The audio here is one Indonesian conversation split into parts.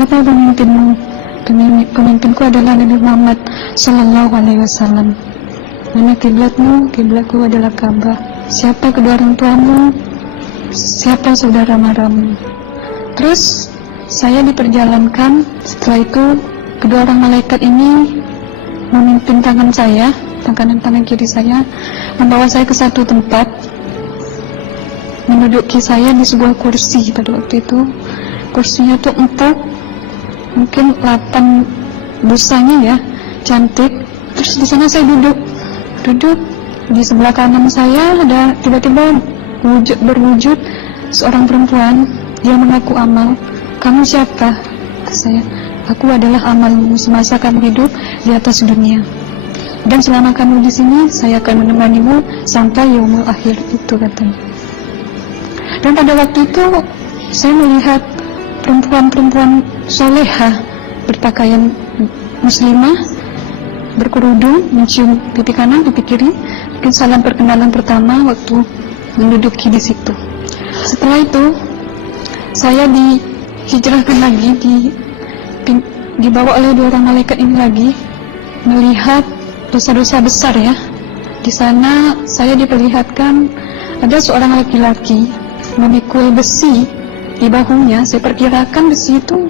Siapa pemimpinmu? Pemimpinku adalah Nabi Muhammad Sallallahu Alaihi Wasallam. Mana kiblatmu? Kiblatku adalah Ka'bah. Siapa kedua orang tuamu? Siapa saudara maramu? Terus saya diperjalankan. Setelah itu kedua orang malaikat ini memimpin tangan saya, tangan kiri saya, membawa saya ke satu tempat, menduduki saya di sebuah kursi. Pada waktu itu kursinya tuh empuk, mungkin 8 busanya ya, cantik. Terus di sana saya duduk di sebelah kanan saya ada tiba-tiba berwujud seorang perempuan. Dia mengaku Amal. Kamu siapa? Kata saya, aku adalah amalmu semasa kamu hidup di atas dunia, dan selama kamu di sini saya akan menemanimu sampai yaumul akhir, itu katanya. Dan pada waktu itu saya melihat perempuan-perempuan solehah berpakaian muslimah, berkerudung, mencium pipi kanan, pipi kiri. Mungkin salam perkenalan pertama waktu menduduki di situ. Setelah itu saya dihijrahkan lagi, dibawa oleh dua orang malaikat ini lagi, melihat dosa-dosa besar ya. Di sana saya diperlihatkan ada seorang laki-laki memikul besi di bahunya. Saya perkirakan besi itu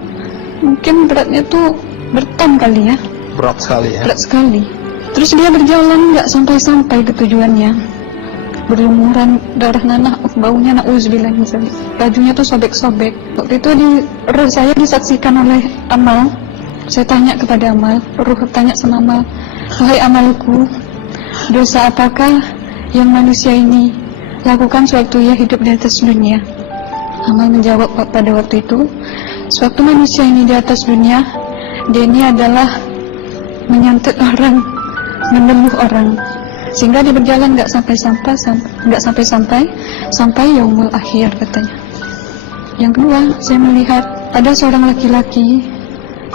mungkin beratnya tuh berton kali ya. Berat sekali ya. Berat sekali. Terus dia berjalan nggak sampai ke tujuannya, berlumuran darah nanah, baunya na'udzubillah misalnya. Bajunya tuh sobek-sobek. Waktu itu ruh saya disaksikan oleh Amal. Saya tanya kepada Amal, ruh tanya sama Amal, wahai Amalku, dosa apakah yang manusia ini lakukan sewaktu ia hidup di atas dunia? Amal menjawab pada waktu itu, sewaktu manusia ini di atas dunia, dia ini adalah menyantet orang, menemuh orang, sehingga dia berjalan nggak sampai yaumul akhir, katanya. Yang kedua, saya melihat ada seorang laki-laki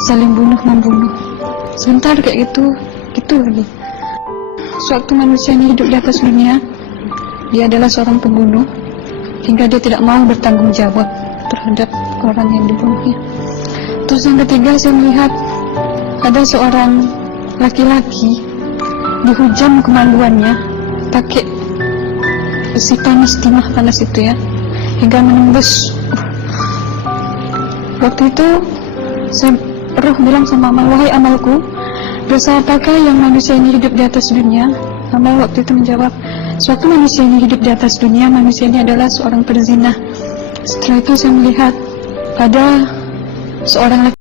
saling bunuh-membunuh. Sebentar kayak gitu lagi. Sewaktu manusia ini hidup di atas dunia, dia adalah seorang pembunuh, hingga dia tidak mau bertanggung jawab terhadap orang yang dibunuhnya. Terus yang ketiga, saya melihat ada seorang laki-laki dihujam kemaluannya pakai besi panas, timah panas itu ya, hingga menembus. Waktu itu roh bilang sama Amal, wahai Amalku, dosa apakah yang manusia ini hidup di atas dunia? Amal waktu itu menjawab, sewaktu manusia ini hidup di atas dunia, manusia ini adalah seorang perzina. Setelah itu saya melihat ada seorang laki